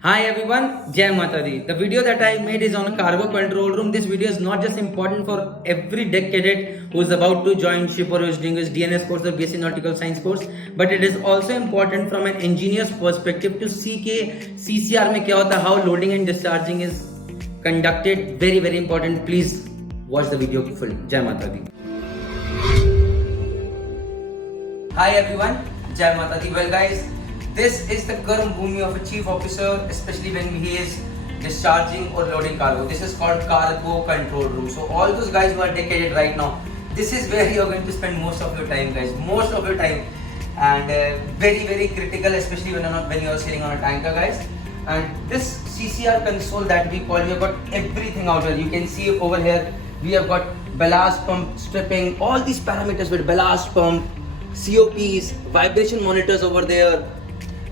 Hi everyone, Jai Mata Di. The video that I made is on a cargo control room. This video is not just important for every deck cadet who is about to join ship or who is doing his DNS course or BSc Nautical Science course, but it is also important from an engineer's perspective to see कि CCR में क्या होता है, how loading and discharging is conducted. Very important. Please watch the video full. Jai Mata Di. Hi everyone, Jai Mata Di. Well guys, this is the Karm Bhumi of a chief officer, especially when he is discharging or loading cargo. This is called cargo control room. So all those guys who are dedicated right now, this is where you are going to spend most of your time, guys. Most of your time, and very critical, especially when you are sailing on a tanker, guys. And this CCR console that we call, we have got everything out here. You can see over here, we have got ballast pump stripping, all these parameters with ballast pump, COPs, vibration monitors over there.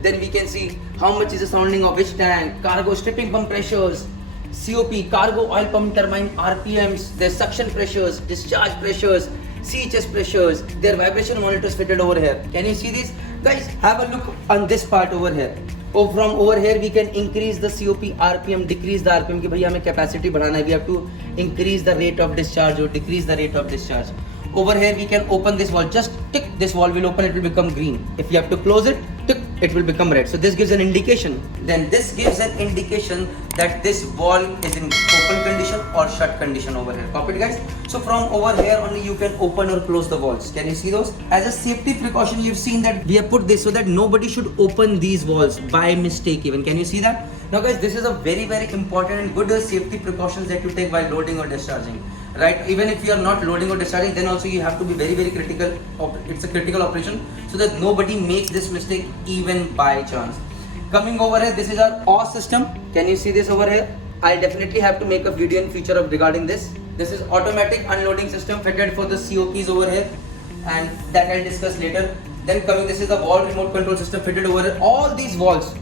Then we can see how much is the sounding of which tank, cargo stripping pump pressures, COP, cargo oil pump turbine RPMs, their suction pressures, discharge pressures, CHS pressures, their vibration monitors fitted over here. Can you see this? Guys, have a look on this part over here. Oh, from over here we can increase the COP RPM, decrease the RPM कि भैया हमें capacity बढ़ाना है. We have to increase the rate of discharge or decrease the rate of discharge. Over here we can open this valve, just tick, this valve will open, it will become green. If you have to close it, tick, it will become red. So this gives an indication. Then this gives an indication that this valve is in open condition or shut condition over here. Copy it, guys? So from over here only you can open or close the valves. Can you see those? As a safety precaution, you've seen that we have put this so that nobody should open these valves by mistake even. Can you see that? Now guys, this is a very important and good safety precautions that you take while loading or discharging. Right, even if you are not loading or discharging, then also you have to be very critical. It's a critical operation so that nobody makes this mistake even by chance. Coming over here, this is our OS system. Can you see this over here? I'll definitely have to make a video in future of regarding this. This is automatic unloading system fitted for the COPs over here, and that I'll discuss later. Then coming, this is the valve remote control system fitted over here. All these valves,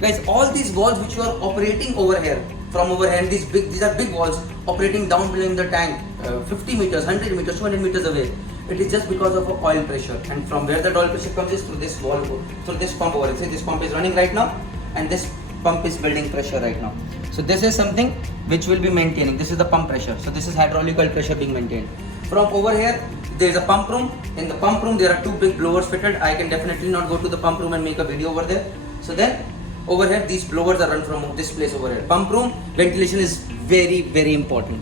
guys, all these valves which you are operating over here, from over here, these are big valves operating down below in the tank, 50 meters, 100 meters, 200 meters away. It is just because of oil pressure, and from where the oil pressure comes is through this valve, through this pump over here. See, this pump is running right now, and this pump is building pressure right now. So this is something which will be maintaining. This is the pump pressure. So this is hydraulic oil pressure being maintained. From over here, there is a pump room. In the pump room, there are two big blowers fitted. I can definitely not go to the pump room and make a video over there. So then, over here, these blowers are run from this place over here. Pump room, ventilation is very important.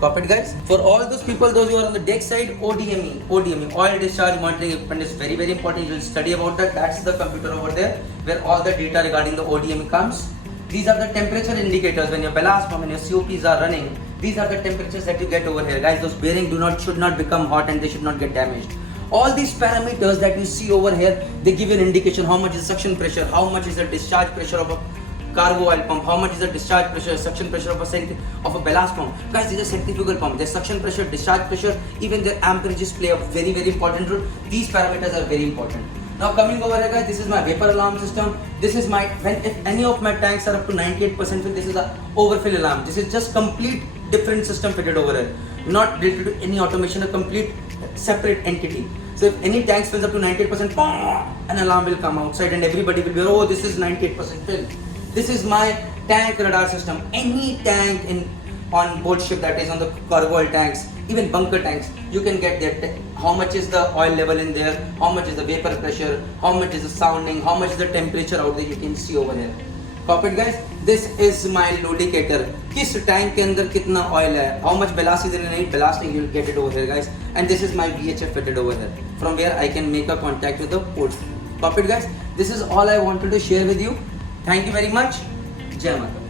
Copy it, guys? For all those people, those who are on the deck side, ODME, oil discharge monitoring equipment is very important. You will study about that. That's the computer over there where all the data regarding the ODME comes. These are the temperature indicators when your ballast pump and your COPs are running. These are the temperatures that you get over here, guys. Those bearings should not become hot and they should not get damaged. All these parameters that you see over here, they give you an indication how much is suction pressure, how much is the discharge pressure of a cargo oil pump, how much is the discharge pressure, suction pressure of a ballast pump. Guys, these are centrifugal pump. Their suction pressure, discharge pressure, even their amperages play a very important role. These parameters are very important. Now coming over here, guys, this is my vapor alarm system. This is my, if any of my tanks are up to 98% fill, this is a overfill alarm. This is just complete different system fitted over here. Not related to any automation, a complete separate entity. So if any tank fills up to 98%, an alarm will come outside and everybody will be, oh, this is 98% fill. This is my tank radar system. Any tank on board ship that is on the cargo oil tanks, even bunker tanks, you can get there. How much is the oil level in there, how much is the vapor pressure, how much is the sounding, how much is the temperature out there, you can see over here. Copy it, guys? This is my lubricator. किस tank के अंदर कितना oil है, how much ballast is in it, ballasting, you will get it over here, guys. And this is my VHF fitted over here, from where I can make a contact with the port. Copy it, guys? This is all I wanted to share with you. Thank you very much. Jai Mata.